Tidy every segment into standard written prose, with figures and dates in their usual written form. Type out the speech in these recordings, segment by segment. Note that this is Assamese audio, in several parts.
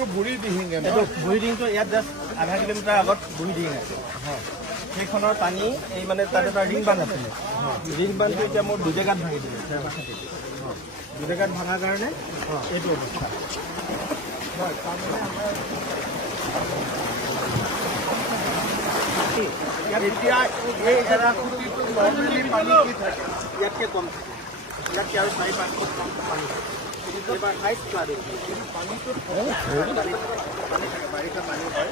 এইটো বুঢ়ী দিহিং বুঢ়ী দিহিংটো ইয়াত জাষ্ট আধা কিলোমিটাৰ আগত বুঢ়ী দিহিং আছে সেইখনৰ পানী এই মানে তাত এটা ৰিং বান্ধ আছিলে ৰিং বান্ধটো এতিয়া মোৰ দুজেগাত ভাঙি দিলে দুজেগাত ভাঙাৰ কাৰণে এইটো অৱস্থা এতিয়া এই এৰাকুটিটো নৰ্মেলি পানী কি থাকে ইয়াতকৈ কম থাকে ইয়াতকৈ আৰু 4-5 ফুট কম পানী এবাৰ হাইট ফ্লাড পানীটো বাৰিষা পানী হয়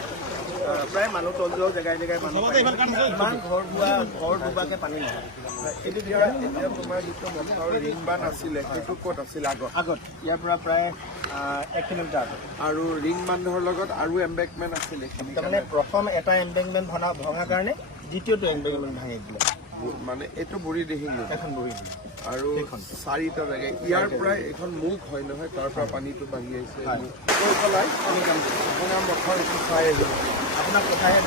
প্ৰায় মানুহ তল যোৱা জেগাই জেগাই মানুহ ইমান ঘৰ ডুবাকে পানী নহয় এইটো এতিয়া তোমাৰ যিটো মথাউৰি ৰিং বান্ধ আছিলে সেইটো ক'ত আছিল আগত ইয়াৰ পৰা প্ৰায় 1 কিলোমিটাৰ আগত আৰু ৰিং বান্ধৰ লগত আৰু এম্বেকমেণ্ট আছিলে তাৰমানে প্ৰথম এটা এম্বেকমেণ্ট ভঙাৰ কাৰণে দ্বিতীয়টো এম্বেকমেণ্ট ভাঙি দিলে মানে এইটো বুঢ়ী দিহিং এখন বুঢ়ী দিহিং আৰু 4টা জেগা ইয়াৰ পৰা এখন মুখ হয় নহয় তাৰ পৰা পানীটো বাঢ়ি আহিছে কৈ পেলাই আপোনাৰ মথাউৰিটো চাই আহিব আপোনাক কথাহে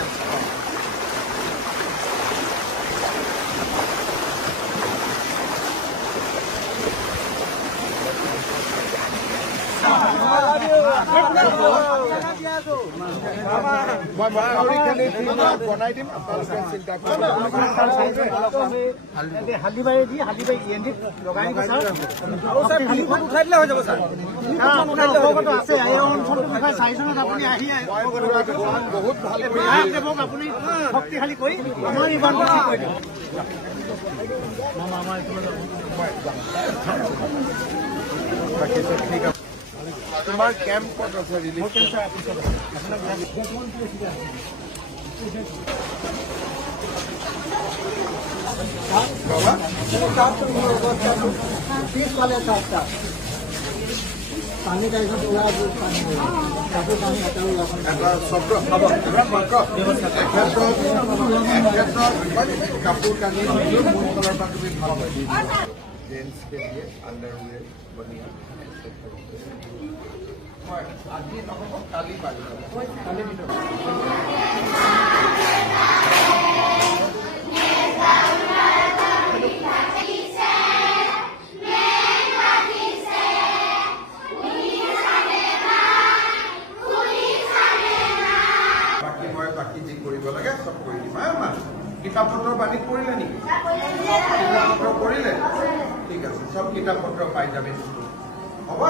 বনাই দিম আপোনালোকে চিন্তা কৰিব হালিবাৰী দি হালিবাৰী ইএনডিত লগাই উঠাই দিলে হৈ যাব ছাৰ আছে এই অঞ্চলটোৰ বিষয়ে চাৰিজনত আপুনি আহি বহুত ভাল দেৱক আপুনি শক্তিশালী কৰি আমাৰ ইমান বেছি কৰি দিব ঠিক আছে তোমাৰ কেম্প ক'ত আছে ৰিলিফ पानी का कापूर कानी कलर का तुम्हें भाव जेंट्स के लिए अंडरवेयर बढ़िया आज काली किताब पत्र पानी पड़े निकी किताब पत्र पड़े ठीक है सब किताब पत्र पाई जाए हम